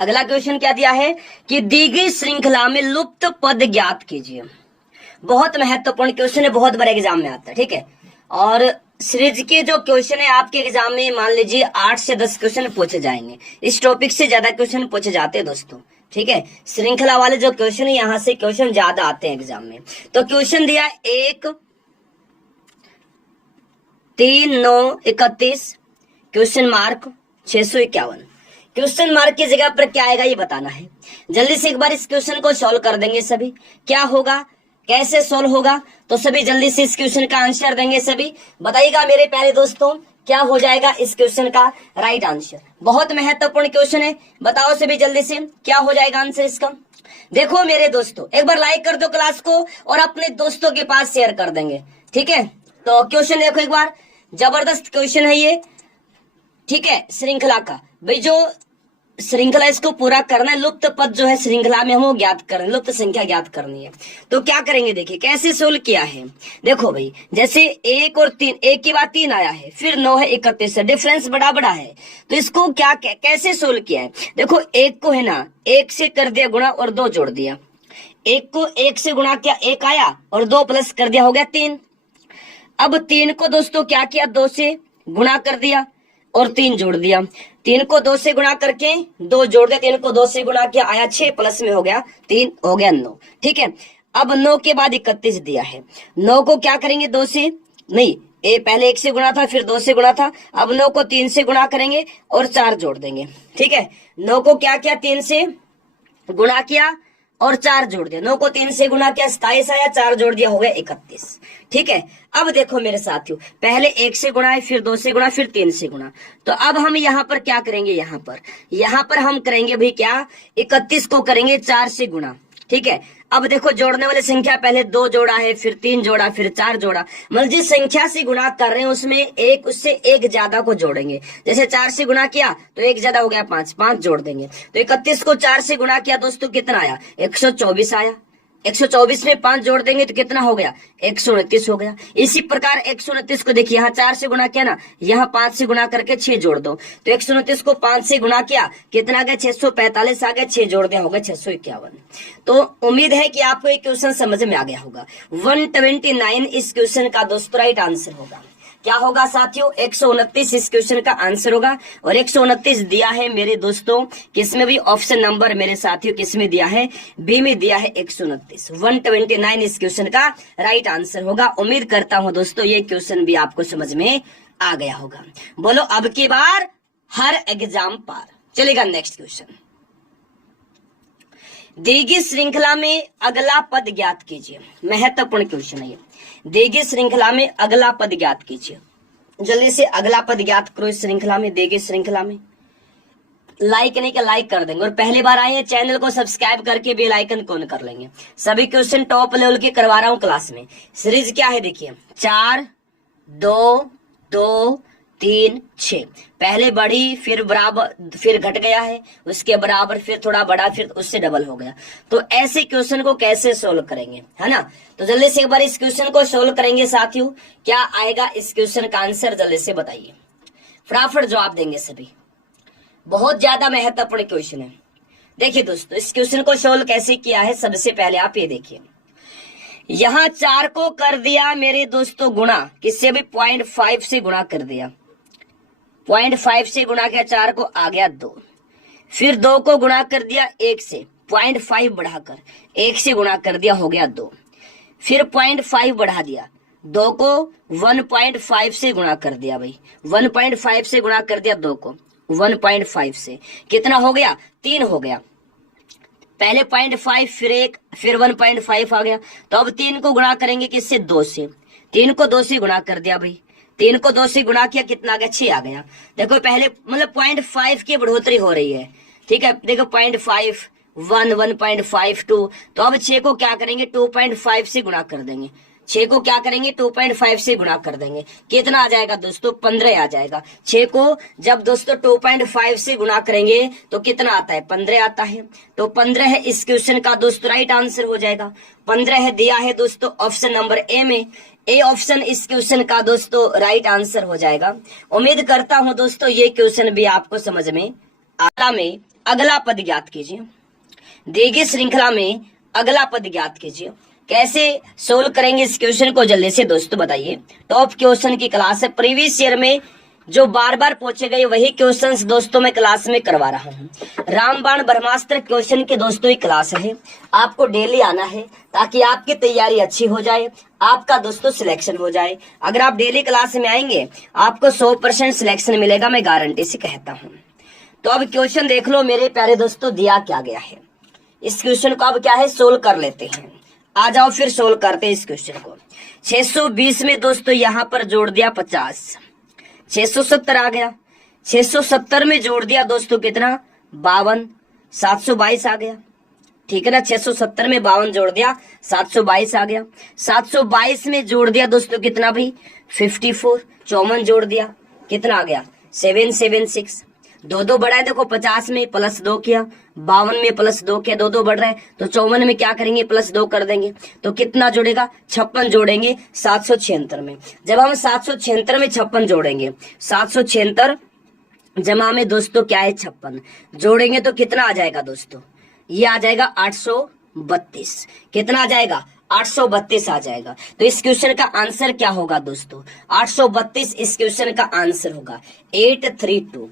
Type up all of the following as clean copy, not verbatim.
अगला क्वेश्चन क्या दिया है कि दी गई श्रृंखला में लुप्त पद ज्ञात कीजिए। बहुत महत्वपूर्ण क्वेश्चन है, बहुत बड़े एग्जाम में आता है, ठीक है। और सीरीज के जो क्वेश्चन है आपके एग्जाम में मान लीजिए 8 से 10 क्वेश्चन पूछे जाएंगे, इस टॉपिक से ज्यादा क्वेश्चन पूछे जाते हैं दोस्तों, ठीक है। श्रृंखला वाले जो क्वेश्चन है यहाँ से क्वेश्चन ज्यादा आते हैं एग्जाम में। तो क्वेश्चन दिया 1 3 9 31 क्वेश्चन मार्क 651। क्वेश्चन मार्क की जगह पर क्या आएगा ये बताना है। जल्दी से एक बार इस क्वेश्चन को सॉल्व कर देंगे सभी। क्या होगा, कैसे सॉल्व होगा, तो सभी जल्दी से इस क्वेश्चन का आंसर देंगे सभी। बताइएगा मेरे प्यारे दोस्तों क्या हो जाएगा इस क्वेश्चन का राइट आंसर। बहुत महत्वपूर्ण क्वेश्चन है, बताओ सभी जल्दी से क्या हो जाएगा आंसर इसका। देखो मेरे दोस्तों एक बार लाइक कर दो क्लास को और अपने दोस्तों के पास शेयर कर देंगे, ठीक है। तो क्वेश्चन देखो एक बार, जबरदस्त क्वेश्चन है ये, ठीक है। श्रृंखला का भाई जो श्रृंखला इसको पूरा करना है, लुप्त पद जो है श्रृंखला में हम वो ज्ञात करना, लुप्त संख्या ज्ञात करनी है। तो क्या करेंगे देखिए कैसे सोल्व किया है। देखो भाई जैसे 1 और 3, 1 के बाद 3 आया है, फिर 9 है 31 है, डिफरेंस बड़ा बड़ा है। तो इसको क्या कैसे सोल्व किया है। देखो 1 को है ना 1 से कर दिया गुणा और 2 जोड़ दिया। 1 को 1 से गुणा किया 1 आया और 2 प्लस कर दिया हो गया 3। अब 3 को दोस्तों क्या किया 2 से गुणा कर दिया और 3 जोड़ दिया। 3 को 2 से गुणा करके 2 जोड़ दिया, 3 को 2 से गुणा किया आया 6 प्लस में हो गया 3 हो गया 9, ठीक है। अब 9 के बाद 31 दिया है, 9 को क्या करेंगे 2 से नहीं, पहले 1 से गुणा था फिर 2 से गुणा था, अब 9 को 3 से गुणा करेंगे और 4 जोड़ देंगे, ठीक है। 9 को क्या किया 3 से गुणा किया और 4 जोड़ दिया, 9 को 3 से गुणा किया 27 आया, 4 जोड़ दिया हो गया 31, ठीक है। अब देखो मेरे साथियों पहले 1 से गुणा है, फिर 2 से गुणा, फिर 3 से गुणा। तो अब हम यहाँ पर क्या करेंगे, यहाँ पर हम करेंगे भाई क्या 31 को करेंगे 4 से गुणा, ठीक है। अब देखो जोड़ने वाली संख्या पहले 2 जोड़ा है, फिर 3 जोड़ा, फिर 4 जोड़ा, मतलब जिस संख्या से गुणा कर रहे हैं उसमें एक उससे एक ज्यादा को जोड़ेंगे। जैसे 4 से गुणा किया तो एक ज्यादा हो गया 5, 5 जोड़ देंगे। तो 31 को 4 से गुणा किया दोस्तों कितना आया 124 आया। 124 में 5 जोड़ देंगे तो कितना हो गया 129 हो गया। इसी प्रकार 129 को देखिए यहाँ 4 से गुणा किया ना, यहाँ 5 से गुणा करके 6 जोड़ दो, तो 129 को 5 से गुणा किया कितना आ गया 645 आ गया, 6 जोड़ दिया होगा 651। तो उम्मीद है कि आपको ये क्वेश्चन समझ में आ गया होगा। 129 इस क्वेश्चन का दोस्तों राइट आंसर होगा। क्या होगा साथियों 129 इस क्वेश्चन का आंसर होगा। और 129 दिया है मेरे दोस्तों किसमें भी, ऑप्शन नंबर मेरे साथियों किसमें दिया है, बी में दिया है 129। 129 इस क्वेश्चन का राइट आंसर होगा। उम्मीद करता हूं दोस्तों ये क्वेश्चन भी आपको समझ में आ गया होगा। बोलो अब की बार हर एग्जाम पार। चलेगा नेक्स्ट क्वेश्चन। दी गई श्रृंखला में अगला पद ज्ञात कीजिए। महत्वपूर्ण क्वेश्चन है ये। दी गई श्रृंखला में अगला पद ज्ञात कीजिए। जल्दी से अगला पद ज्ञात करो इस श्रृंखला में, दी गई श्रृंखला में। लाइक नहीं का लाइक कर देंगे और पहली बार आए हैं चैनल को सब्सक्राइब करके बेल आइकन ऑन कर लेंगे। सभी क्वेश्चन टॉप लेवल के करवा रहा हूं क्लास में। सीरीज क्या है देखिए 4 2 2 3 6, पहले बढ़ी फिर बराबर फिर घट गया है, उसके बराबर फिर थोड़ा बड़ा फिर उससे डबल हो गया। तो ऐसे क्वेश्चन को कैसे सोल्व करेंगे, है ना। तो जल्दी से एक बार इस क्वेश्चन को सोल्व करेंगे साथियों। क्या आएगा इस क्वेश्चन का आंसर जल्दी से बताइए, फटाफट जवाब देंगे सभी। बहुत ज्यादा महत्वपूर्ण क्वेश्चन है। देखिए दोस्तों इस क्वेश्चन को सोल्व कैसे किया है, सबसे पहले आप ये देखिए। यहां 4 को कर दिया मेरे दोस्तों गुणा, किससे भी 0.5 से गुणा कर दिया, 0.5 से गुणा किया 4 को आ गया 2। फिर 2 को गुणा कर दिया 1 से, 0.5 बढ़ाकर 1 से गुणा कर दिया हो गया 2। फिर 0.5 बढ़ा दिया, 2 को 1.5 से गुणा कर दिया भाई, 1.5 से गुणा कर दिया 2 को 1.5 से, कितना हो गया 3 हो गया। पहले 0.5 फिर 1 फिर 1.5 आ गया। तो अब 3 को गुणा करेंगे किससे 2 से, 3 को 2 से गुणा कर दिया भाई, 3 को 2 से गुणा किया कितना आ गया 6 आ गया। देखो पहले मतलब 0.5 की बढ़ोतरी हो रही है, ठीक है। देखो 0.5 1 1.5 2, तो अब 6 को क्या करेंगे 2.5 से गुणा कर देंगे, 6 को क्या करेंगे 2.5 से गुणा कर देंगे, कितना आ जाएगा दोस्तों 15 आ जाएगा। 6 को जब दोस्तों 2.5 से गुणा करेंगे तो कितना आता है 15 आता है। तो 15 है इस क्वेश्चन का दोस्तों राइट आंसर हो जाएगा। 15 है दिया है दोस्तों ऑप्शन नंबर ए में, ए ऑप्शन इस क्वेश्चन का दोस्तों राइट आंसर हो जाएगा। उम्मीद करता हूं दोस्तों ये क्वेश्चन भी आपको समझ में आला में अगला पद ज्ञात कीजिए। दी गई श्रृंखला में अगला पद ज्ञात कीजिए। कैसे सोल्व करेंगे इस क्वेश्चन को जल्दी से दोस्तों बताइए। टॉप क्वेश्चन की क्लास है, प्रीवियस ईयर में जो बार बार पूछे गए वही क्वेश्चंस दोस्तों मैं क्लास में करवा रहा हूँ। रामबाण ब्रह्मास्त्र क्वेश्चन के दोस्तों ही क्लास है, आपको डेली आना है ताकि आपकी तैयारी अच्छी हो जाए, आपका दोस्तों सिलेक्शन हो जाए। अगर आप डेली क्लास में आएंगे आपको 100% सिलेक्शन मिलेगा, मैं गारंटी से कहता हूँ। तो अब क्वेश्चन देख लो मेरे प्यारे दोस्तों, दिया क्या गया है। इस क्वेश्चन को अब क्या है सोल्व कर लेते हैं। आ जाओ फिर सोल्व करते हैं इस क्वेश्चन को। 620 में दोस्तों यहां पर जोड़ दिया 50, 670 आ गया। 670 में जोड़ दिया दोस्तों कितना 52, 722 आ गया। ठीक है ना, 670 में 52 जोड़ दिया 722 आ गया। 722 में जोड़ दिया दोस्तों कितना भाई 54, 54 जोड़ दिया कितना आ गया 776। दो बढ़ा है, देखो 50 में प्लस 2 किया, 52 में प्लस 2 किया, दो बढ़ रहा है तो 54 में क्या करेंगे प्लस 2 कर देंगे तो कितना जोड़ेगा 56 जोड़ेंगे 776 में। जब हम 776 में 56 जोड़ेंगे, 776 जमा में दोस्तों क्या है 56 जोड़ेंगे तो कितना आ जाएगा दोस्तों, ये आ जाएगा 832। कितना आ जाएगा 832 आ जाएगा। तो इस क्वेश्चन का आंसर क्या होगा दोस्तों 832 इस क्वेश्चन का आंसर होगा 832।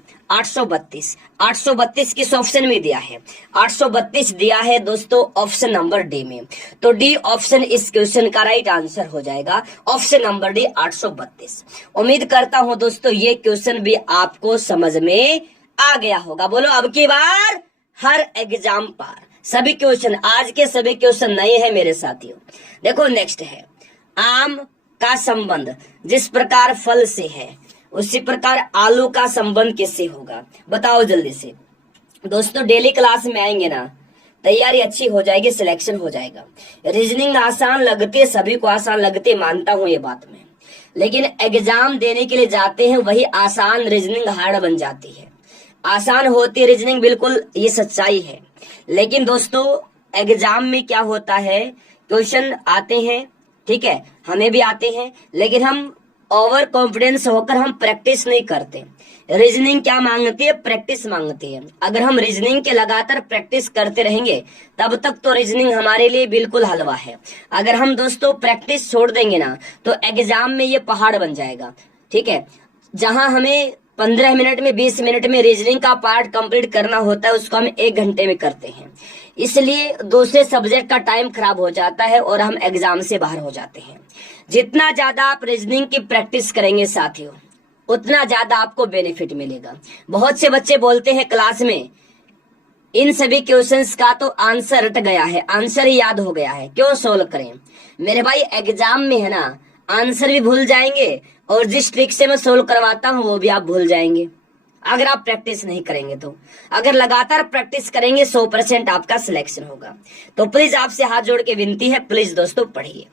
832 किस ऑप्शन में दिया है 832 दिया है दोस्तों ऑप्शन नंबर डी में। तो डी ऑप्शन इस क्वेश्चन का राइट आंसर हो जाएगा, ऑप्शन नंबर डी 832। उम्मीद करता हूं दोस्तों ये क्वेश्चन भी आपको समझ में आ गया होगा। बोलो अब की बार हर एग्जाम पार। सभी क्वेश्चन आज के सभी क्वेश्चन नए हैं मेरे साथियों। देखो नेक्स्ट है आम का संबंध जिस प्रकार फल से है उसी प्रकार आलू का संबंध किससे होगा, बताओ जल्दी से। दोस्तों डेली क्लास में आएंगे ना तैयारी अच्छी हो जाएगी, सिलेक्शन हो जाएगा। रीजनिंग आसान लगते, सभी को आसान लगते, मानता हूं ये बात में, लेकिन एग्जाम देने के लिए जाते हैं वही आसान रीजनिंग हार्ड बन जाती है। आसान होती है रीजनिंग, बिल्कुल ये सच्चाई है। लेकिन दोस्तों एग्जाम में क्या होता है क्वेश्चन आते हैं, ठीक है हमें भी आते हैं, लेकिन हम ओवर कॉन्फिडेंस होकर हम प्रैक्टिस नहीं करते। रीजनिंग क्या मांगती है प्रैक्टिस मांगती है। अगर हम रीजनिंग के लगातार प्रैक्टिस करते रहेंगे तब तक तो रीजनिंग हमारे लिए बिल्कुल हलवा है। अगर हम दोस्तों प्रैक्टिस छोड़ देंगे ना तो एग्जाम में ये पहाड़ बन जाएगा। ठीक है, जहां हमें 15 मिनट में 20 मिनट में रीजनिंग का पार्ट कंप्लीट करना होता है उसको हम 1 घंटे में करते हैं। इसलिए दूसरे सब्जेक्ट का टाइम खराब हो जाता है और हम एग्जाम से बाहर हो जाते हैं। जितना ज्यादा आप रीजनिंग की प्रैक्टिस करेंगे साथियों उतना ज्यादा आपको बेनिफिट मिलेगा। बहुत से बच्चे बोलते हैं क्लास में इन सभी क्वेश्चंस का तो आंसर रट गया है, आंसर ही याद हो गया है, क्यों सोल्व करें। मेरे भाई एग्जाम में है ना आंसर भी भूल जाएंगे और जिस ट्रिक से मैं सोल्व करवाता हूं वो भी आप भूल जाएंगे अगर आप प्रैक्टिस नहीं करेंगे। तो अगर लगातार प्रैक्टिस करेंगे 100% आपका सिलेक्शन होगा। तो प्लीज आपसे हाथ जोड़ के विनती है, प्लीज दोस्तों पढ़िए।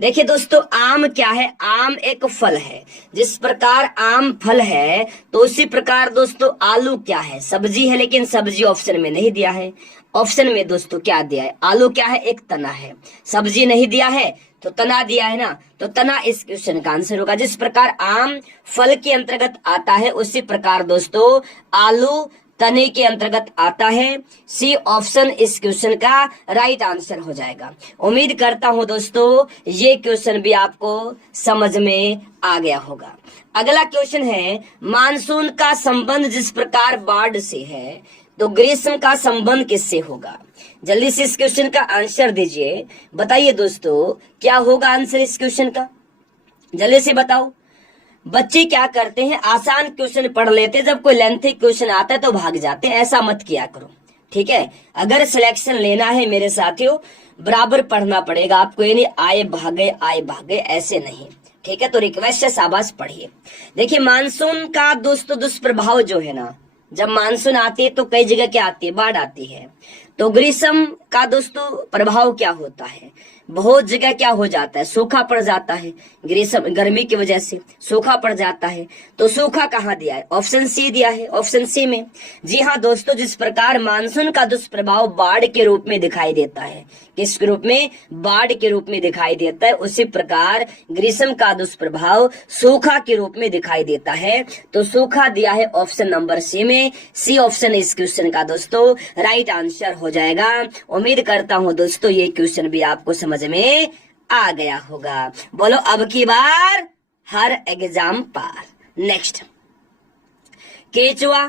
देखिए दोस्तों आम क्या है, आम एक फल है। जिस प्रकार आम फल है तो उसी प्रकार दोस्तों आलू क्या है, सब्जी है, लेकिन सब्जी ऑप्शन में नहीं दिया है। ऑप्शन में दोस्तों क्या दिया है, आलू क्या है एक तना है, सब्जी नहीं दिया है तो तना दिया है ना, तो तना इस क्वेश्चन का आंसर होगा। जिस प्रकार आम फल के अंतर्गत आता है उसी प्रकार दोस्तों आलू तने के अंतर्गत आता है। सी ऑप्शन इस क्वेश्चन का राइट आंसर हो जाएगा। उम्मीद करता हूं दोस्तों ये क्वेश्चन भी आपको समझ में आ गया होगा। अगला क्वेश्चन है मानसून का संबंध जिस प्रकार बाढ़ से है तो ग्रीष्म का संबंध किससे होगा। जल्दी से इस क्वेश्चन का आंसर दीजिए, बताइए दोस्तों क्या होगा आंसर इस क्वेश्चन का, जल्दी से बताओ। बच्चे क्या करते हैं आसान क्वेश्चन पढ़ लेते, जब कोई लेंथी क्वेश्चन आता है तो भाग जाते हैं। ऐसा मत किया करो, ठीक है। अगर सिलेक्शन लेना है मेरे साथियों बराबर पढ़ना पड़ेगा आपको, ये नहीं आए भागे ऐसे नहीं, ठीक है। तो रिक्वेस्ट है शाबाश पढ़िए। देखिए मानसून का दोस्तों दुष्प्रभाव जो है ना, जब मानसून आती है तो कई जगह क्या आती है बाढ़ आती है। तो ग्रीष्म का दोस्तों प्रभाव क्या होता है, बहुत जगह क्या हो जाता है, सूखा पड़ जाता है, ग्रीष्म गर्मी की वजह से सूखा पड़ जाता है। तो सूखा कहाँ दिया है, ऑप्शन सी दिया है, ऑप्शन सी में। जी हाँ दोस्तों, जिस प्रकार मानसून का दुष्प्रभाव बाढ़ के रूप में दिखाई देता है, किस रूप में, बाढ़ के रूप में दिखाई देता है, उसी प्रकार ग्रीष्म का दुष्प्रभाव सूखा के रूप में दिखाई देता है। तो सूखा दिया है ऑप्शन नंबर सी में। सी ऑप्शन इस क्वेश्चन का दोस्तों राइट आंसर हो जाएगा। उम्मीद करता हूं दोस्तों ये क्वेश्चन भी आपको समझ में आ गया होगा। बोलो अब की बार हर एग्जाम पार। नेक्स्ट, केचुआ,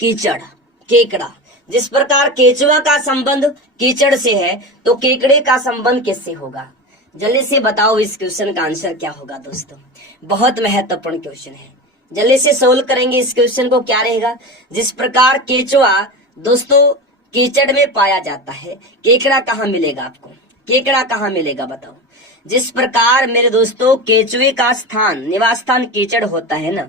कीचड़, केकड़ा। जिस प्रकार केचुआ का संबंध कीचड़ से है, तो केकड़े का संबंध किससे होगा? जल्दी से बताओ इस क्वेश्चन का आंसर क्या होगा दोस्तों। बहुत महत्वपूर्ण क्वेश्चन है, जल्दी से सोल्व करेंगे इस क्वेश्चन को। क्या रहेगा? जिस प्रकार केचुआ दोस्तों कीचड़ में पाया जाता है, केकड़ा कहाँ मिलेगा आपको? केकड़ा कहाँ मिलेगा बताओ। जिस प्रकार मेरे दोस्तों केचुए का स्थान, निवास स्थान कीचड़ होता है ना,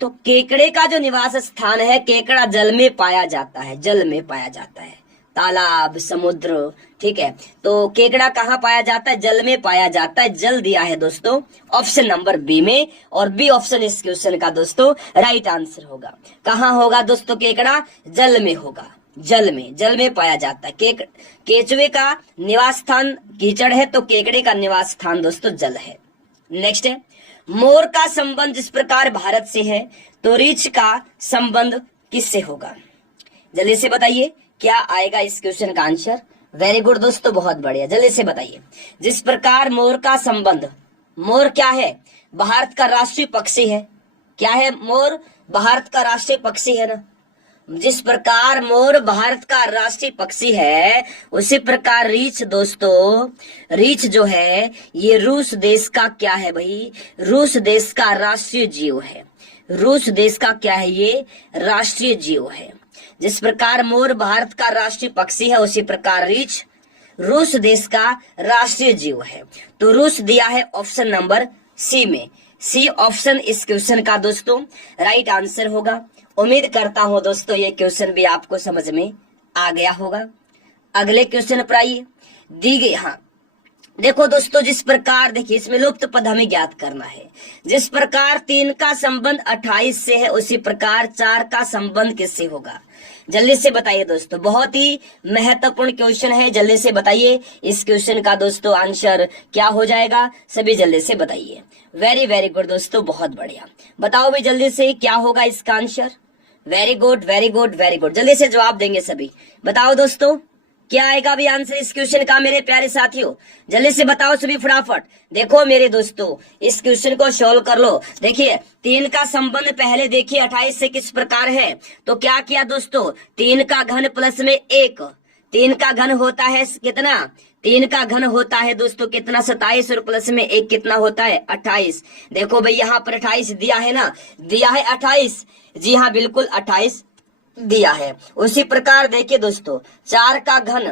तो केकड़े का जो निवास स्थान है, केकड़ा जल में पाया जाता है, जल में पाया जाता है, तालाब, समुद्र, ठीक है। तो केकड़ा कहाँ पाया जाता है? जल में पाया जाता है। जल दिया है दोस्तों ऑप्शन नंबर बी में, और बी ऑप्शन इस क्वेश्चन का दोस्तों राइट आंसर होगा। कहाँ होगा दोस्तों केकड़ा? जल में होगा, जल में, जल में पाया जाता है। केचुए का निवास स्थान कीचड़ है, तो केकड़े का निवास स्थान दोस्तों जल है। नेक्स्ट है, मोर का संबंध जिस प्रकार भारत से है, तो रीछ का संबंध किससे होगा? जल्दी से बताइए क्या आएगा इस क्वेश्चन का आंसर। वेरी गुड दोस्तों, बहुत बढ़िया, जल्दी से बताइए। जिस प्रकार मोर का संबंध, मोर क्या है? भारत का राष्ट्रीय पक्षी है। क्या है? मोर भारत का राष्ट्रीय पक्षी है ना। जिस प्रकार मोर भारत का राष्ट्रीय पक्षी है, उसी प्रकार रीछ दोस्तों, रीछ जो है ये रूस देश का क्या है भाई? रूस देश का राष्ट्रीय जीव है। रूस देश का क्या है? ये राष्ट्रीय जीव है। जिस प्रकार मोर भारत का राष्ट्रीय पक्षी है, उसी प्रकार रीछ रूस देश का राष्ट्रीय जीव है। तो रूस दिया है ऑप्शन नंबर सी में। सी ऑप्शन इस क्वेश्चन का दोस्तों राइट आंसर होगा। उम्मीद करता हूं दोस्तों ये क्वेश्चन भी आपको समझ में आ गया होगा। अगले क्वेश्चन पर आइए। दी गई, हाँ देखो दोस्तों, जिस प्रकार देखिए इसमें लुप्त पद हमें ज्ञात करना है। जिस प्रकार 3 का संबंध 28 से है, उसी प्रकार 4 का संबंध किससे होगा? जल्दी से बताइए दोस्तों, बहुत ही महत्वपूर्ण क्वेश्चन है। जल्दी से बताइए इस क्वेश्चन का दोस्तों आंसर क्या हो जाएगा, सभी जल्दी से बताइए। वेरी वेरी गुड दोस्तों, बहुत बढ़िया। बताओ भी जल्दी से क्या होगा इसका answer. Very good very good very good, जल्दी से जवाब देंगे सभी। बताओ दोस्तों क्या आएगा भी आंसर इस क्वेश्चन का मेरे प्यारे साथियों, जल्दी से बताओ सभी फटाफट। देखो मेरे दोस्तों इस क्वेश्चन को सॉल्व कर लो। देखिए 3 का संबंध पहले देखिए 28 से किस प्रकार है। तो क्या किया दोस्तों, 3 का घन प्लस में 1, 3 का घन होता है कितना? 3 का घन होता है दोस्तों कितना? 27, और प्लस में 1 कितना होता है? 28। देखो भाई यहाँ पर 28 दिया है ना, दिया है 28। जी हाँ बिल्कुल 28 दिया है। उसी प्रकार देखिए दोस्तों 4 का घन,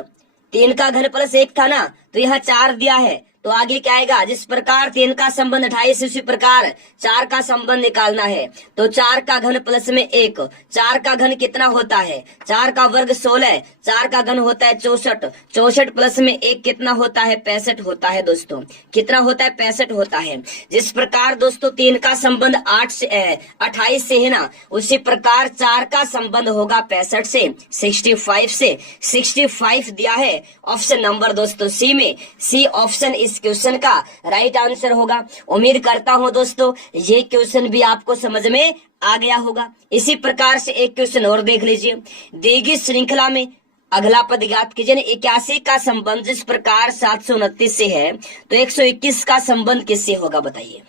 3 का घन प्लस 1 था ना, तो यहाँ 4 दिया है। तो आगे क्या आएगा? जिस प्रकार 3 का संबंध 28, उसी प्रकार 4 का संबंध निकालना है। तो 4 का घन प्लस में 1, 4 का घन कितना होता है? 4 का वर्ग 16, 4 का घन होता है 64, 64 प्लस में 1 कितना होता है? 65 होता है दोस्तों। कितना होता है? 65 होता है। जिस प्रकार दोस्तों 3 का संबंध 28 से है ना, उसी प्रकार 4 का संबंध होगा 65 से, 65 से। 65 दिया है ऑप्शन नंबर दोस्तों सी में। सी ऑप्शन इस क्वेश्चन का राइट आंसर होगा। उम्मीद करता हूं दोस्तों ये क्वेश्चन भी आपको समझ में आ गया होगा। इसी प्रकार से एक क्वेश्चन और देख लीजिए। दी गई श्रृंखला में अगला पद ज्ञात कीजिए। 81 का संबंध जिस प्रकार 729 से है, तो 121 का संबंध किससे होगा बताइए।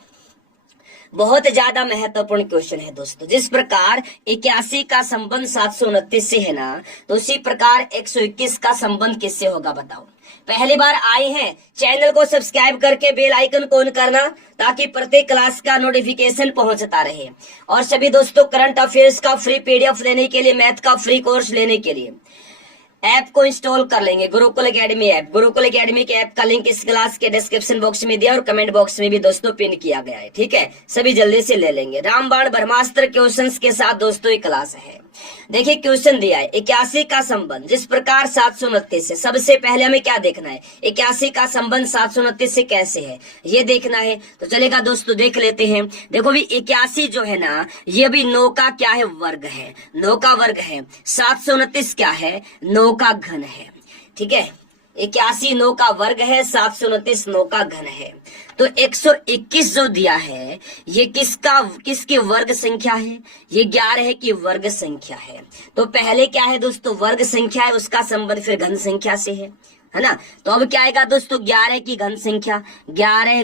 बहुत ज्यादा महत्वपूर्ण क्वेश्चन है दोस्तों। जिस प्रकार 81 का संबंध 729 से है ना, तो उसी प्रकार 121 का संबंध किससे होगा बताओ। पहली बार आए हैं चैनल को सब्सक्राइब करके बेल आइकन को ऑन करना, ताकि प्रत्येक क्लास का नोटिफिकेशन पहुंचता रहे। और सभी दोस्तों करंट अफेयर्स का फ्री पीडीएफ लेने के लिए, मैथ का फ्री कोर्स लेने के लिए ऐप को इंस्टॉल कर लेंगे, Gurukul academy app. Gurukul academy के ऐप का लिंक इस क्लास के डिस्क्रिप्शन बॉक्स में दिया और कमेंट बॉक्स में भी दोस्तों पिन किया गया है, ठीक है। सभी जल्दी से ले लेंगे। रामबाण ब्रह्मास्त्र क्वेश्चंस के साथ दोस्तों ये क्लास है। देखिए क्वेश्चन दिया है 81 का संबंध जिस प्रकार 729 से। सबसे पहले हमें क्या देखना है, 81 का संबंध 729 से कैसे है ये देखना है। तो चलेगा दोस्तों देख लेते हैं। देखो भी 81 जो है ना, ये भी 9 का क्या है, वर्ग है, 9 का वर्ग है। 729 क्या है, 9 का घन है, ठीक है। 81 9 का वर्ग है, 729 9 का घन है। तो 121 जो दिया है ये किसकी वर्ग संख्या है, ये 11 की वर्ग संख्या है। तो पहले क्या है दोस्तों, वर्ग संख्या है, उसका संबंध फिर घन संख्या से है ना। तो अब क्या आएगा दोस्तों, 11 की घन संख्या, 11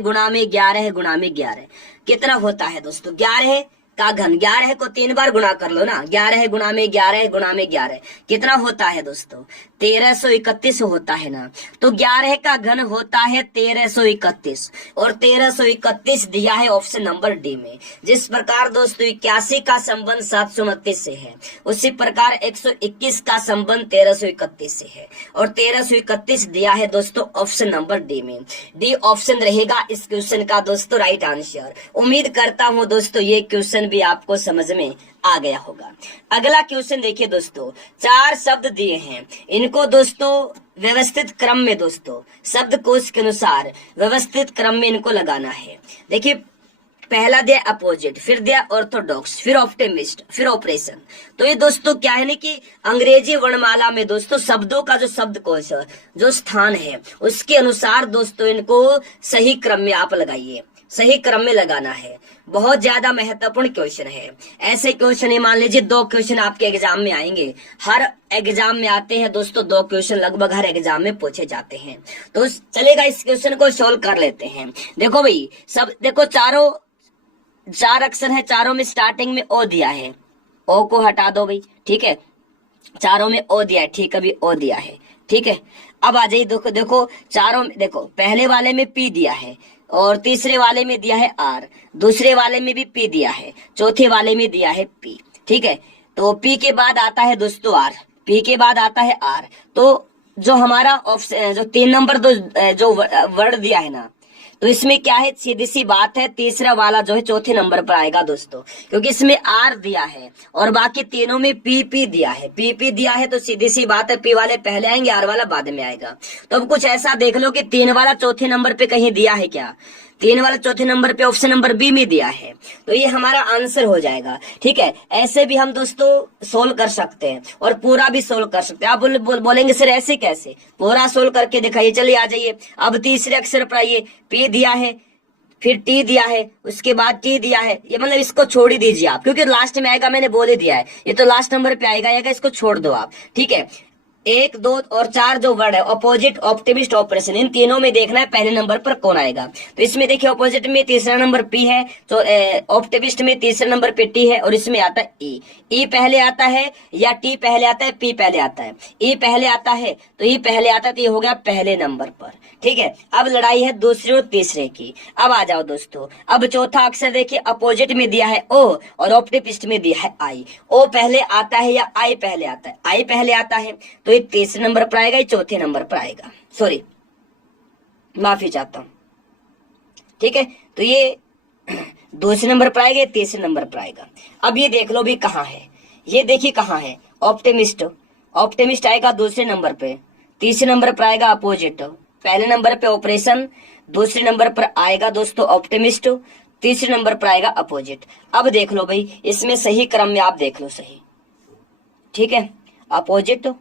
गुणा में 11 कितना होता है दोस्तों, 11 का घन। 11 को 3 बार गुणा कर लो ना, 11 गुणा में 11 कितना होता है दोस्तों, 1331 होता है ना। तो 11 का घन होता है 1331 और 1331 दिया है ऑप्शन नंबर डी में। जिस प्रकार दोस्तों 81 का संबंध 729 से है, उसी प्रकार 121 का संबंध 1331 से है और 1331 दिया है दोस्तों ऑप्शन नंबर डी में। डी ऑप्शन रहेगा इस क्वेश्चन का दोस्तों राइट आंसर। उम्मीद करता हूं दोस्तों ये क्वेश्चन भी आपको समझ में आ गया होगा। अगला क्वेश्चन देखिए दोस्तों, 4 शब्द दिए हैं, इनको दोस्तों व्यवस्थित क्रम में दोस्तों शब्दकोश के अनुसार व्यवस्थित क्रम में इनको लगाना है। देखिए पहला दिया अपोजिट, फिर दिया ऑर्थोडॉक्स, फिर ऑप्टिमिस्ट, फिर ऑपरेशन। तो ये दोस्तों क्या है ना कि अंग्रेजी वर्णमाला में दोस्तों शब्दों का जो शब्दकोश जो स्थान है उसके अनुसार दोस्तों इनको सही क्रम में आप लगाइए, सही क्रम में लगाना है। बहुत ज्यादा महत्वपूर्ण क्वेश्चन है। ऐसे क्वेश्चन मान लीजिए 2 क्वेश्चन आपके एग्जाम में आएंगे, हर एग्जाम में आते हैं दोस्तों 2 क्वेश्चन लगभग हर एग्जाम में पूछे जाते हैं। तो चलेगा इस क्वेश्चन को सोल्व कर लेते हैं। देखो भाई सब देखो 4 अक्षर है, चारों में स्टार्टिंग में ओ दिया है, ओ को हटा दो भाई, ठीक है। चारों में ओ दिया है, ठीक है, अभी ओ दिया है, ठीक है। अब आ जाइए देखो चारों में देखो पहले वाले में पी दिया है और तीसरे वाले में दिया है आर, दूसरे वाले में भी पी दिया है, चौथे वाले में दिया है पी, ठीक है। तो पी के बाद आता है दोस्तों आर, पी के बाद आता है आर। तो जो हमारा ऑप्शन जो 3 नंबर जो वर्ड दिया है ना, तो इसमें क्या है, सीधी सी बात है तीसरा वाला जो है चौथे नंबर पर आएगा दोस्तों, क्योंकि इसमें आर दिया है और बाकी तीनों में पी दिया है। पी दिया है तो सीधी सी बात है पी वाले पहले आएंगे, आर वाला बाद में आएगा। तो अब कुछ ऐसा देख लो कि 3 वाला चौथे नंबर पे कहीं दिया है क्या, 3 वाला चौथे नंबर पे ऑप्शन नंबर बी में दिया है, तो ये हमारा आंसर हो जाएगा, ठीक है। ऐसे भी हम दोस्तों सोल्व कर सकते हैं और पूरा भी सोल्व कर सकते हैं। आप बोलेंगे सर ऐसे कैसे, पूरा सोल्व करके दिखाइए। चलिए आ जाइए, अब तीसरे अक्षर पर आइए। पी दिया है, फिर टी दिया है, उसके बाद टी दिया है, ये मतलब इसको छोड़ ही दीजिए आप, क्योंकि लास्ट में आएगा, मैंने बोल ही दिया है, ये तो लास्ट नंबर पे आएगा, इसको छोड़ दो आप, ठीक है। 1 2 और 4 जो वर्ड है अपोजिट, ऑप्टिमिस्ट, ऑपरेशन, इन तीनों में देखना है पहले नंबर पर कौन आएगा। तो इसमें देखिए अपोजिट में तीसरा नंबर पी है, तो ऑप्टिमिस्ट में तीसरा नंबर पे टी है और इसमें आता है ई पहले आता है या टी पहले आता है, पी पहले आता है, ई पहले आता है तो ई पहले आता है, तो ये हो गया पहले नंबर पर, ठीक है। अब लड़ाई है दूसरे और तीसरे की। अब आ जाओ दोस्तों, अब चौथा अक्षर देखिए अपोजिट में दिया है ओ और ऑप्टिमिस्ट में दिया है आई। ओ पहले आता है या आई पहले आता है, आई पहले आता है, तो ये तीसरे नंबर पर आएगा, ये चौथे नंबर पर आएगा, सॉरी माफी चाहता हूं, ठीक है। तो ये दूसरे नंबर पर आएगा, तीसरे नंबर पर आएगा। अब ये देख लो भी कहाँ है, ये देखिए कहाँ है, ऑप्टिमिस्ट, ऑप्टिमिस्ट आएगा दूसरे नंबर पे, तीसरे नंबर पर आएगा अपोजिट, पहले नंबर पे ऑपरेशन, दूसरे नंबर पर आएगा दोस्तों ऑप्टिमिस्ट, तीसरे नंबर पर आएगा अपोजिट। अब देख लो भाई इसमें सही क्रम में आप देख लो सही, ठीक है। अपोजिट,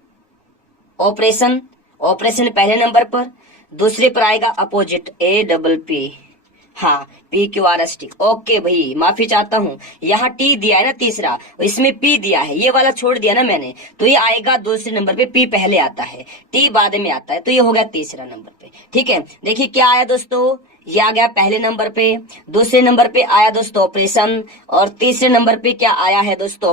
ऑपरेशन, ऑपरेशन पहले नंबर पर, दूसरे पर आएगा अपोजिट APP, हाँ PQRST। ओके भाई माफी चाहता हूँ, यहाँ टी दिया है ना तीसरा, इसमें पी दिया है, ये वाला छोड़ दिया ना मैंने, तो ये आएगा दूसरे नंबर पे, पी पहले आता है, टी बाद में आता है, तो ये हो गया तीसरा नंबर पे, ठीक है। देखिए क्या आया दोस्तों, ये आ गया पहले नंबर पे, दूसरे नंबर पे आया दोस्तों ऑपरेशन और तीसरे नंबर पे क्या आया है दोस्तों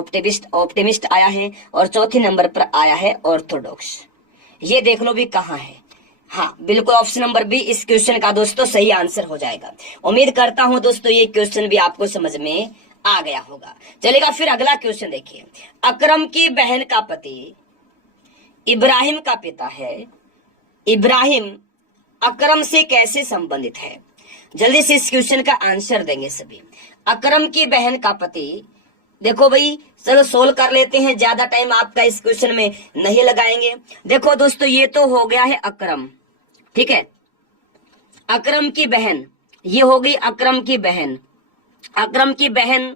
ऑप्टिमिस्ट आया है और चौथे नंबर पर आया है ऑर्थोडॉक्स। ये देख लो भी कहाँ है, हाँ बिल्कुल ऑप्शन नंबर बी इस क्वेश्चन का दोस्तों सही आंसर हो जाएगा। उम्मीद करता हूं दोस्तों ये क्वेश्चन भी आपको समझ में आ गया होगा। चलेगा, फिर अगला क्वेश्चन देखिए। अकरम की बहन का पति इब्राहिम का पिता है। इब्राहिम अकरम से कैसे संबंधित है? जल्दी से इस क्वेश्चन का आंसर देंगे सभी। अकरम की बहन का पति, देखो भाई चलो सोल्व कर लेते हैं, ज्यादा टाइम आपका इस क्वेश्चन में नहीं लगाएंगे। देखो दोस्तों, ये तो हो गया है अकरम, ठीक है, अकरम की बहन, ये हो गई अकरम की बहन। अकरम की बहन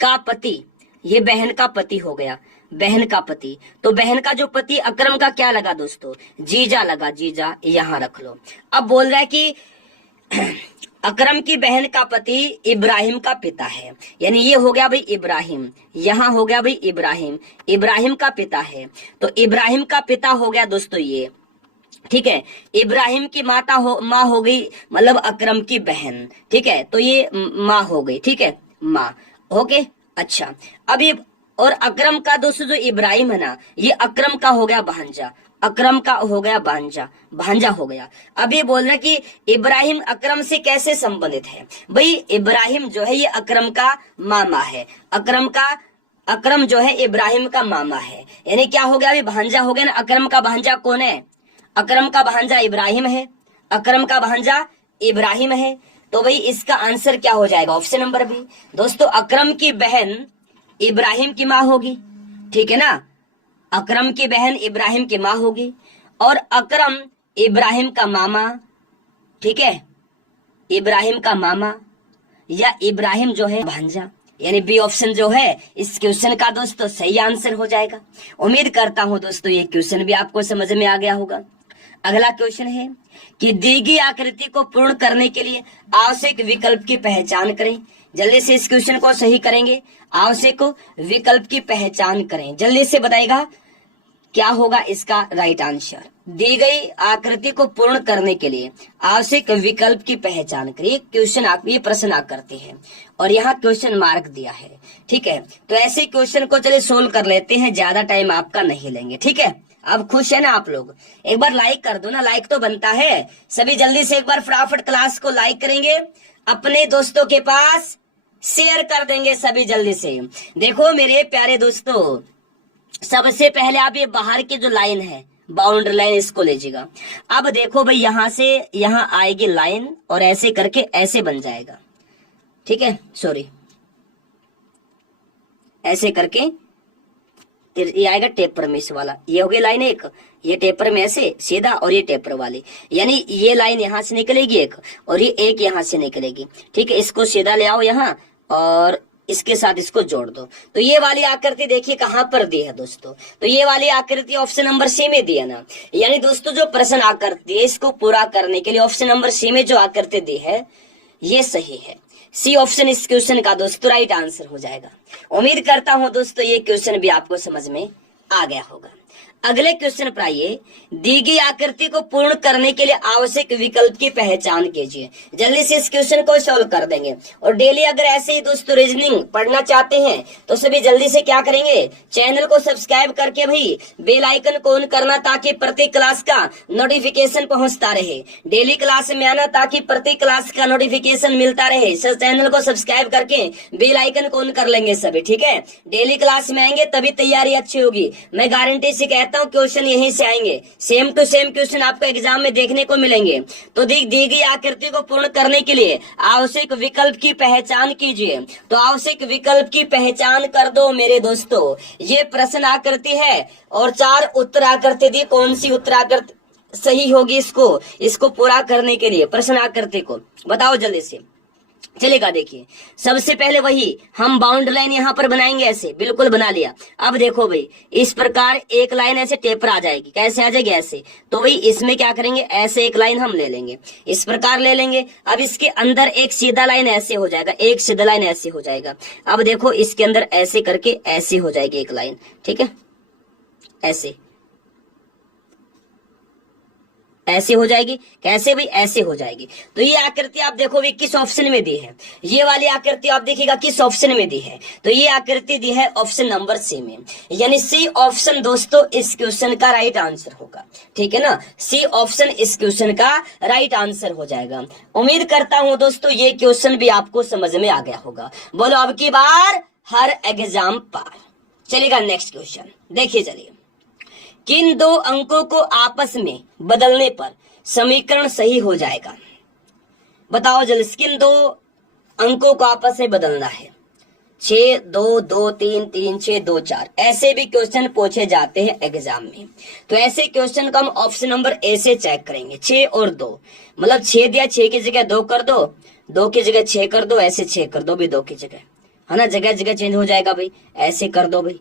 का पति, ये बहन का पति हो गया, बहन का पति। तो बहन का जो पति अकरम का क्या लगा दोस्तों? जीजा लगा, जीजा यहां रख लो। अब बोल रहा है कि अकरम की बहन का पति इब्राहिम का पिता है, यानी ये हो गया भाई इब्राहिम, यहां हो गया भाई इब्राहिम, इब्राहिम का पिता है। तो इब्राहिम का पिता हो गया दोस्तों ये, ठीक है। इब्राहिम की माँ हो गई, मतलब अकरम की बहन, ठीक है। तो ये माँ हो गई, ठीक है, माँ, ओके। अच्छा, अब ये और अकरम का दोस्तों जो इब्राहिम है ना, ये अकरम का हो गया भांजा, अकरम का हो गया भांजा, भांजा हो गया। अब ये बोल रहे कि इब्राहिम अकरम से कैसे संबंधित है? भाई इब्राहिम जो है ये अकरम का मामा है, अकरम जो है इब्राहिम का मामा है, यानी क्या हो गया अभी? भांजा हो गया ना। अकरम का भांजा कौन है? अकरम का भांजा इब्राहिम है, अकरम का भांजा इब्राहिम है। तो भाई इसका आंसर क्या हो जाएगा? Option number B. दोस्तों अकरम की बहन इब्राहिम की माँ होगी, ठीक है ना, अकरम की बहन इब्राहिम की माँ होगी, और अकरम इब्राहिम का मामा, ठीक है, इब्राहिम का मामा, या इब्राहिम जो है भांजा, यानी बी ऑप्शन जो है इस क्वेश्चन का दोस्तों सही आंसर हो जाएगा। उम्मीद करता हूं दोस्तों ये क्वेश्चन भी आपको समझ में आ गया होगा। अगला क्वेश्चन है कि दी गई आकृति को पूर्ण करने के लिए आवश्यक विकल्प की पहचान करें। जल्दी से इस क्वेश्चन को सही करेंगे, आवश्यक विकल्प की पहचान करें। जल्दी से बताइएगा क्या होगा इसका राइट आंसर। दी गई आकृति को पूर्ण करने के लिए आवश्यक विकल्प की पहचान करिए। क्वेश्चन आप ये प्रश्न आप करते हैं और यहाँ क्वेश्चन मार्क दिया है, ठीक है। तो ऐसे क्वेश्चन को चलिए सोल्व कर लेते हैं, ज्यादा टाइम आपका नहीं लेंगे, ठीक है। अब खुश है ना आप लोग? एक बार लाइक कर दो ना, लाइक तो बनता है। सभी जल्दी से एक बार फटाफट क्लास को लाइक करेंगे, अपने दोस्तों के पास शेयर कर देंगे सभी जल्दी से। देखो मेरे प्यारे दोस्तों, सबसे पहले आप ये बाहर की जो लाइन है बाउंड्री लाइन, इसको लीजिएगा। अब देखो भाई यहां से यहां आएगी लाइन और ऐसे करके ऐसे बन जाएगा, ठीक है, सॉरी, ऐसे करके ये आएगा टेपर में इस वाला, ये हो गई लाइन एक, ये टेपर में ऐसे सीधा और ये टेपर वाली, यानी ये लाइन यहां से निकलेगी एक और ये एक यहां से निकलेगी, ठीक है। इसको सीधा ले आओ यहाँ और इसके साथ इसको जोड़ दो। तो ये वाली आकृति देखिए कहां पर दी है दोस्तों, तो ये वाली आकृति ऑप्शन नंबर सी में दी है ना। यानी दोस्तों जो प्रश्न आकृति है इसको पूरा करने के लिए ऑप्शन नंबर सी में जो आकृति दी है ये सही है। सी ऑप्शन इस क्वेश्चन का दोस्तों राइट आंसर हो जाएगा। उम्मीद करता हूं दोस्तों ये क्वेश्चन भी आपको समझ में आ गया होगा। अगले क्वेश्चन पर आइए। दी गई आकृति को पूर्ण करने के लिए आवश्यक विकल्प की पहचान कीजिए। जल्दी से इस क्वेश्चन को सॉल्व कर देंगे। और डेली अगर ऐसे ही दोस्तों रीजनिंग पढ़ना चाहते हैं तो सभी जल्दी से क्या करेंगे, चैनल को सब्सक्राइब करके भाई बेल आइकन को ऑन करना ताकि प्रति क्लास का नोटिफिकेशन पहुंचता रहे। डेली क्लास में आना ताकि प्रति क्लास का नोटिफिकेशन मिलता रहे। चैनल को सब्सक्राइब करके बेल आइकन को ऑन कर लेंगे सभी, ठीक है। डेली क्लास में आएंगे तभी तैयारी अच्छी होगी। मैं गारंटी से कहता हूं क्वेश्चन यहीं से आएंगे, सेम टू सेम क्वेश्चन आपको एग्जाम में देखने को मिलेंगे। तो दी गई आकृति को पूर्ण करने के लिए आवश्यक विकल्प की पहचान कीजिए। तो आवश्यक विकल्प की पहचान कर दो मेरे दोस्तों। ये प्रश्न आकृति है और 4 उत्तर आकृति दी, कौन सी उत्तर आकृति सही होगी इसको पूरा करने के लिए प्रश्न आकृति को बताओ जल्दी से। चलेगा, देखिए सबसे पहले वही हम बाउंड्री लाइन यहाँ पर बनाएंगे, ऐसे बिल्कुल बना लिया। अब देखो भाई इस प्रकार एक लाइन ऐसे टेपर आ जाएगी, कैसे आ जाएगी ऐसे। तो भाई इसमें क्या करेंगे, ऐसे एक लाइन हम ले लेंगे, इस प्रकार ले लेंगे। अब इसके अंदर एक सीधा लाइन ऐसे हो जाएगा, एक सीधा लाइन ऐसे हो जाएगा। अब देखो इसके अंदर ऐसे करके ऐसे हो जाएगी एक लाइन, ठीक है, ऐसे ऐसे हो जाएगी, कैसे भाई, ऐसे हो जाएगी। तो ये आकृति आप देखो भी किस ऑप्शन में दी है, ये वाली आकृति आप देखिएगा किस ऑप्शन में दी है, तो ये आकृति दी है ऑप्शन नंबर सी में, यानी सी ऑप्शन दोस्तों इस क्वेश्चन का राइट आंसर होगा, ठीक है ना, सी ऑप्शन इस क्वेश्चन का राइट आंसर हो जाएगा। उम्मीद करता हूं दोस्तों ये क्वेश्चन भी आपको समझ में आ गया होगा। बोलो अब की बार हर एग्जाम पार। चलिएगा नेक्स्ट क्वेश्चन देखिए, चलिए, किन दो अंकों को आपस में बदलने पर समीकरण सही हो जाएगा? बताओ जल्दी, किन दो अंकों को आपस में बदलना है? 6 2 2 3 3 6 2 4 ऐसे भी क्वेश्चन पूछे जाते हैं एग्जाम में। तो ऐसे क्वेश्चन को हम ऑप्शन नंबर ए से चेक करेंगे। 6 और 2, मतलब 6 दिया, 6 की जगह 2 कर दो, 2 की जगह 6 कर दो, ऐसे 6 कर दो भी 2 की जगह, है ना, जगह जगह चेंज हो जाएगा भाई, ऐसे कर दो भाई।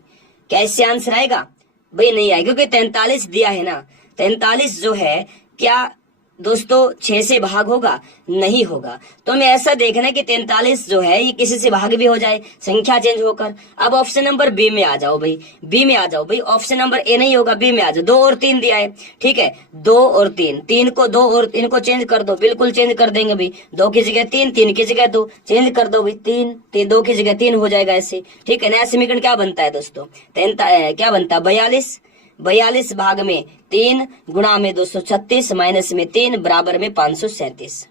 क्या इससे आंसर आएगा? भाई नहीं आएगा, क्योंकि 43 दिया है ना, 43 जो है क्या दोस्तों 6 से भाग होगा? नहीं होगा। तो हमें ऐसा देखना कि 43 जो है ये किसी से भाग भी हो जाए, संख्या चेंज होकर। अब ऑप्शन नंबर बी में आ जाओ भाई, बी में आ जाओ भाई, ऑप्शन नंबर ए नहीं होगा, बी में आ जाओ। 2 और 3 दिया है, ठीक है, 2 और 3, 3 को 2 और 3 को चेंज कर दो, बिल्कुल चेंज कर देंगे भाई, 2 की जगह 3, 3 की जगह 2, चेंज कर दो भाई, 3 2 की जगह 3 हो जाएगा ऐसे, ठीक है। नया समीकरण क्या बनता है दोस्तों? क्या बनता है? 42 भाग में 3 गुणा में 236 माइनस में 3 बराबर में 537,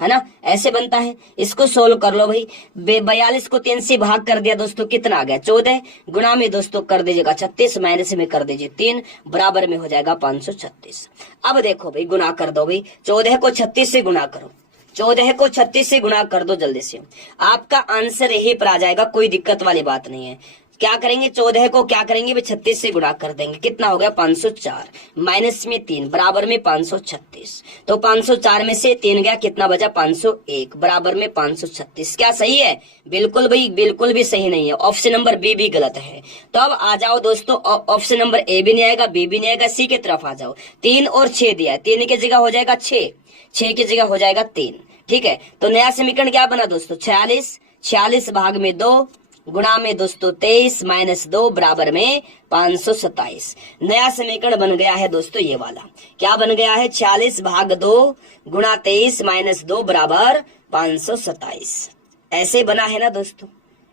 है ना, ऐसे बनता है। इसको सोल्व कर लो भाई। 42 को 3 से भाग कर दिया दोस्तों, कितना आ गया? 14 गुणा में दोस्तों कर दीजिएगा 36 माइनस में कर दीजिए 3 बराबर में हो जाएगा 536। अब देखो भाई गुणा कर दो भाई, 14 को 36 से गुणा करो, 14 को 36 से गुणा कर दो जल्दी से, आपका आंसर यही पर आ जाएगा, कोई दिक्कत वाली बात नहीं है। क्या करेंगे? 14 को क्या करेंगे? 36 से गुणा कर देंगे, कितना हो गया? 504 माइनस में 3 बराबर में 536, तो 504 में से 3 गया, कितना बचा? 501 बराबर में 536। क्या सही है? बिल्कुल भाई, बिल्कुल भी सही नहीं है, ऑप्शन नंबर बी भी गलत है। तो अब आ जाओ दोस्तों, ऑप्शन नंबर ए भी नहीं आएगा, बी भी नहीं आएगा, सी की तरफ आ जाओ। 3 और 6 दिया है, 3 की जगह हो जाएगा 6, 6 की जगह हो जाएगा 3, ठीक है। तो नया समीकरण क्या बना दोस्तों? 46 भाग में 2 गुणा में दोस्तों 23 माइनस 2 बराबर में 527। नया समीकरण बन गया है दोस्तों ये वाला। क्या बन गया है? 46 भाग 2 गुणा 23 माइनस 2 बराबर 527। ऐसे बना है ना दोस्तों,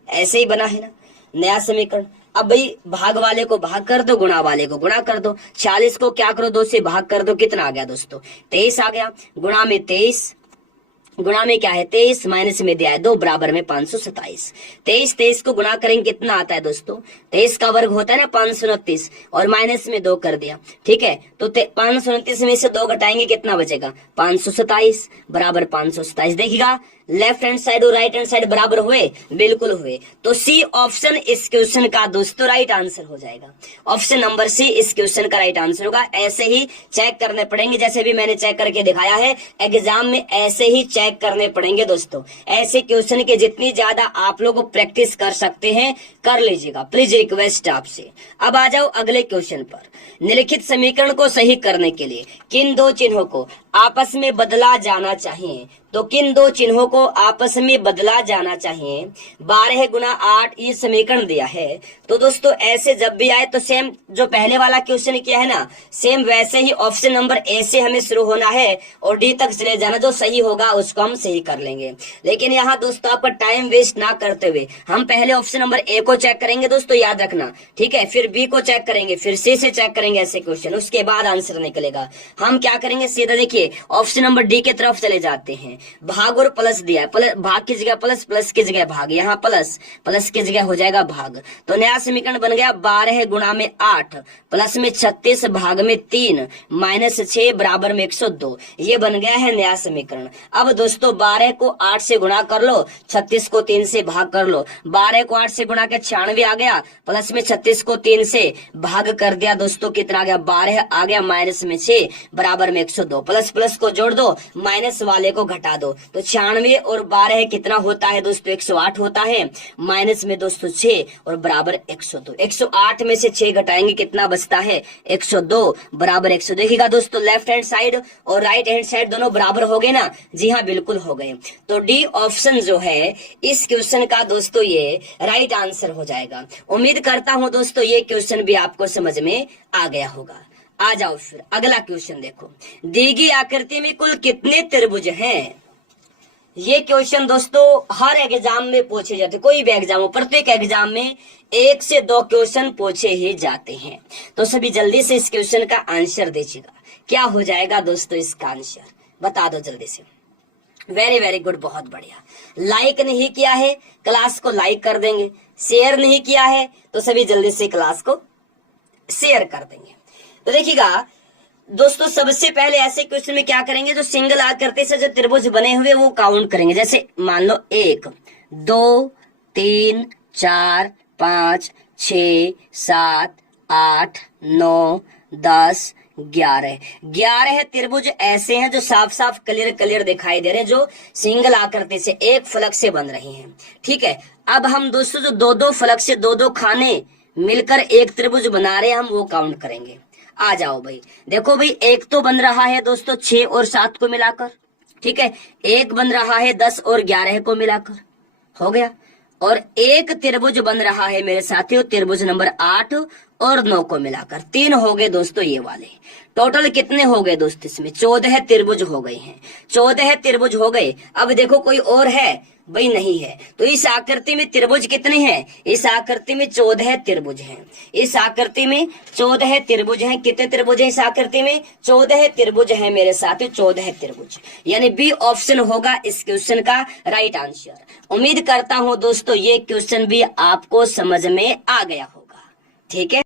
ऐसे ही बना है ना नया समीकरण। अब भाई भाग वाले को भाग कर दो, गुणा वाले को गुणा कर दो। 46 को क्या करो? 2 से भाग कर दो, कितना आ गया दोस्तों? 23 आ गया। गुणा में 23, गुणा में क्या है? 23 माइनस में दिया है 2 बराबर में 527। 23 को गुणा करेंगे कितना आता है दोस्तों? 23 का वर्ग होता है ना 529, और माइनस में 2 कर दिया, ठीक है। तो 529 में से 2 घटाएंगे, कितना बचेगा? 527 बराबर 527। देखिएगा लेफ्ट हैंड साइड और राइट हैंड साइड बराबर हुए? बिल्कुल हुए। तो सी ऑप्शन इस क्वेश्चन का दोस्तों राइट आंसर हो जाएगा। ऑप्शन नंबर सी इस क्वेश्चन का राइट आंसर होगा। ऐसे ही चेक करने पड़ेंगे, जैसे भी मैंने चेक करके दिखाया है एग्जाम में, ऐसे ही चेक करने पड़ेंगे दोस्तों। ऐसे क्वेश्चन के जितनी ज्यादा आप लोग प्रैक्टिस कर सकते हैं कर लीजिएगा, प्लीज रिक्वेस्ट आपसे। अब आ जाओ अगले क्वेश्चन पर। निम्नलिखित समीकरण को सही करने के लिए किन दो चिन्हों को आपस में बदला जाना चाहिए? तो किन दो चिन्हों को आपस में बदला जाना चाहिए? 12 गुना 8 ये समीकरण दिया है। तो दोस्तों ऐसे जब भी आए तो सेम जो पहले वाला क्वेश्चन किया है ना, सेम वैसे ही ऑप्शन नंबर ए से हमें शुरू होना है और डी तक चले जाना। जो सही होगा उसको हम सही कर लेंगे। लेकिन यहाँ दोस्तों आपका टाइम वेस्ट ना करते हुए हम पहले ऑप्शन नंबर ए को चेक करेंगे दोस्तों, याद रखना, ठीक है। फिर बी को चेक करेंगे, फिर सी से चेक करेंगे ऐसे क्वेश्चन, उसके बाद आंसर निकलेगा। हम क्या करेंगे? सीधा देखिए ऑप्शन नंबर डी की तरफ चले जाते हैं। भाग और प्लस दिया है, प्लस भाग की जगह प्लस, प्लस की जगह भाग, यहाँ प्लस, प्लस की जगह हो जाएगा भाग। तो नया समीकरण बन गया 12 गुणा में 8 प्लस में 36 भाग में 3 माइनस 6 बराबर में 102। ये बन गया है नया समीकरण। अब दोस्तों 12 को 8 से गुणा कर लो, 36 को 3 से भाग कर लो। 12 को 8 से गुणा के 96 आ गया, प्लस में 36 को 3 से भाग कर दिया दोस्तों, कितना आ गया? 12 आ गया, माइनस में 6 बराबर में 102। प्लस प्लस को जोड़ दो, माइनस वाले को घटा दो, तो 96 और 12 कितना होता है दोस्तों? 108 होता है, माइनस में दोस्तों 6 और बराबर 102। 108 में से 6 घटाएंगे, कितना बचता है? 102 बराबर 102। देखिएगा दोस्तों लेफ्ट हैंड साइड और राइट हैंड साइड दोनों बराबर हो गए ना? जी हाँ, बिल्कुल हो गए। तो डी ऑप्शन जो है इस क्वेश्चन का दोस्तों ये राइट आंसर हो जाएगा। उम्मीद करता हूं दोस्तों ये क्वेश्चन भी आपको समझ में आ गया होगा। आ जाओ फिर अगला क्वेश्चन देखो, दी गई आकृति में कुल कितने त्रिभुज हैं। ये क्वेश्चन दोस्तों हर एग्जाम में पूछे जाते, कोई भी एग्जाम हो, प्रत्येक एग्जाम में 1 से 2 क्वेश्चन पूछे ही जाते हैं। तो सभी जल्दी से इस क्वेश्चन का आंसर दीजिएगा। क्या हो जाएगा दोस्तों इसका आंसर, बता दो जल्दी से। वेरी वेरी गुड, बहुत बढ़िया। लाइक नहीं किया है, क्लास को लाइक कर देंगे। शेयर नहीं किया है तो सभी जल्दी से क्लास को शेयर कर देंगे। तो देखिएगा दोस्तों, सबसे पहले ऐसे क्वेश्चन में क्या करेंगे, जो सिंगल आकृति से जो त्रिभुज बने हुए वो काउंट करेंगे। जैसे मान लो 1 2 3 4 5 6 7 8 9 10 11 त्रिभुज ऐसे हैं जो साफ साफ क्लियर दिखाई दे रहे हैं, जो सिंगल आकृति से एक फलक से बन रही हैं। ठीक है, अब हम दोस्तों जो 2-2 फलक से 2-2 खाने मिलकर एक त्रिभुज बना रहे हैं, हम वो काउंट करेंगे। आ जाओ भाई, देखो भाई, एक तो बन रहा है दोस्तों 6 और 7 को मिलाकर। ठीक है, एक बन रहा है 10 और 11 को मिलाकर, हो गया। और एक त्रिभुज बन रहा है मेरे साथियों, त्रिभुज नंबर 8 और 9 को मिलाकर। 3 हो गए दोस्तों ये वाले। टोटल कितने हो गए दोस्तों, इसमें 14 त्रिभुज हो गए हैं। 14 त्रिभुज हो गए। अब देखो कोई और है भाई, नहीं है। तो इस आकृति में त्रिभुज कितने हैं, इस आकृति में 14 त्रिभुज हैं। इस आकृति में 14 त्रिभुज हैं। कितने त्रिभुज हैं इस आकृति में, 14 त्रिभुज हैं मेरे साथ, 14 त्रिभुज। यानी बी ऑप्शन होगा इस क्वेश्चन का राइट आंसर। उम्मीद करता हूं दोस्तों ये क्वेश्चन भी आपको समझ में आ गया होगा। ठीक है।